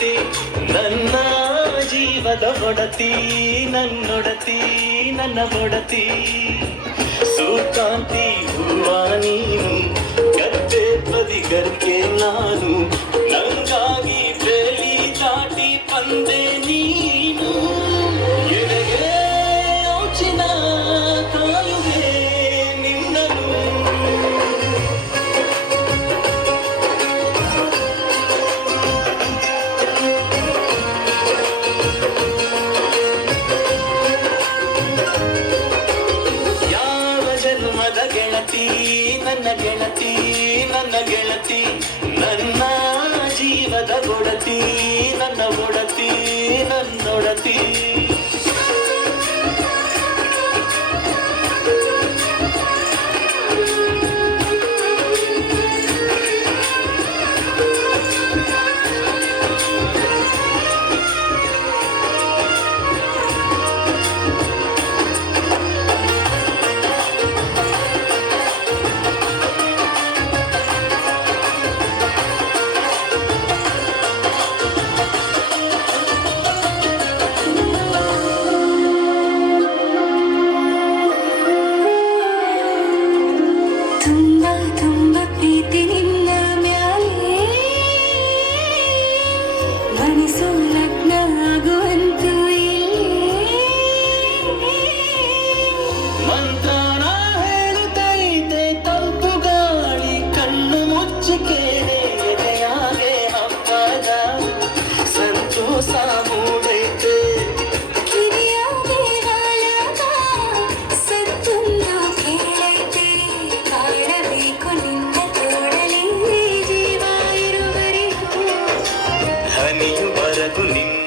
ಗೆಳತಿ ನನ್ನ ಜೀವದ ಒಡತಿ ನನ್ನೊಡತಿ ನನ್ನ ಒಡತಿ ಸೂಕಾಂತಿ ಹೂವ ನೀನು ಗದ್ದೆ ಬದಿಗರ್ಗೆ ನಾನು ನಂಗಾಗಿ ಬೇಲಿ ದಾಟಿ ಬಂದೆ ನೀನು ಎಡೆಗೆ ಔಚಿನ ಕಾಯುವೆ ನಿನ್ನನು ಗೆಳತಿ ನನ್ನ ಗೆಳತಿ ನನ್ನ ಗೆಳತಿ ನನ್ನ ಜೀವದ ಒಡತಿ ನನ್ನ ಒಡತಿ ನನ್ನೊಡತಿ ಹನಿಯು ಬರದು ನಿನ್ನ